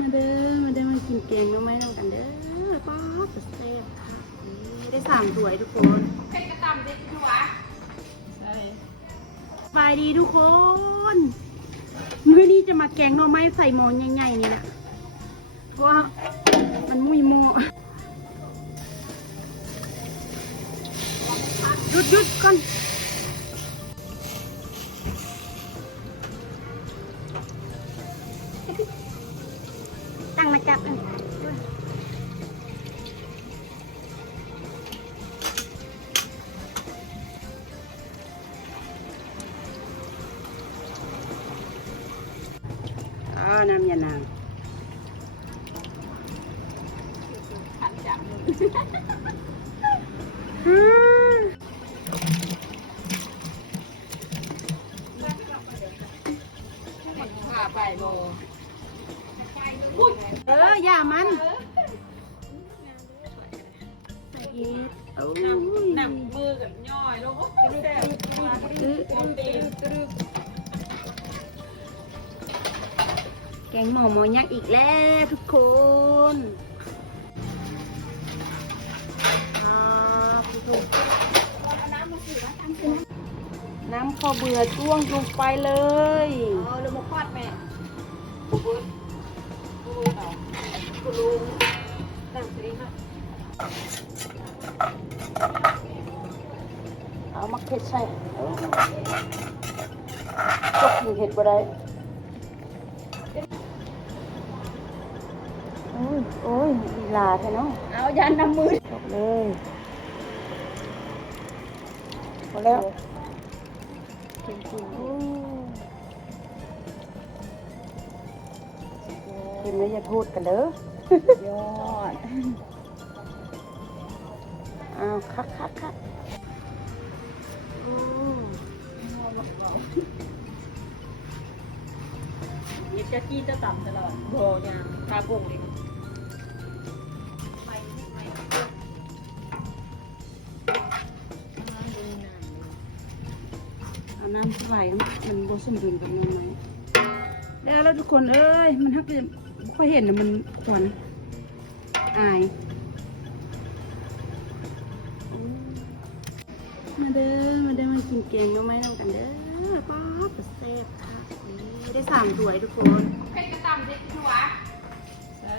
มาเด้อ มาเด้อมากินเกงก็ไม่นำกันเด้อป้าบจะแซ่บค่ะนี่ได้สั่งสวยทุกคนใครกระตำเด็กที่วะใช่สบายดีทุกคนมื้อนี้จะมาแกงหน่อไม้ใส่หม้อใหญ่ๆนี่แหละเพราะมันมุยมัวหยุดหยุดก่อน จับกันอ่าน้ำยานางขันจับไปโบ เอออย่ามันใส่อีกโอ้ยนำนำมือกับย่อยลงแซ่บมาอื้อตีตรึกแกงหมอหมอยักษ์อีกแล้วทุกคนครับทุกคนน้ำพอเบื่อจ้วงลงไปเลย เอาลงมาคอดแม่ เอามาเค็ดใส่ตกอยู่เห็ดบ่ได้โอ้ยโอ้ยลีลาแท้เนาะเอายันนำมือจบเลยพอแล้วจริงๆโอ้กินแล้วอย่าพูดกันเด้อยอด อ้าวคักคักคักอืมยิบจะกี้จะต่ำตลอดโบยางคาโป่งเลยไม่ไม่เอาน้ำสลายมันบ่สมดุลกับมันไหมแล้วแล้วทุกคนเอ้ย มันทักจะไม่ค่อยเห็นนะมันควันอาย มาเด้อ มาเด้อมากินเกงก็ไม่นำกันเด้อป้าบจะแซ่บค่ะนี่ได้สั่งสวยทุกคนใครกระตำเด็กที่วะใช่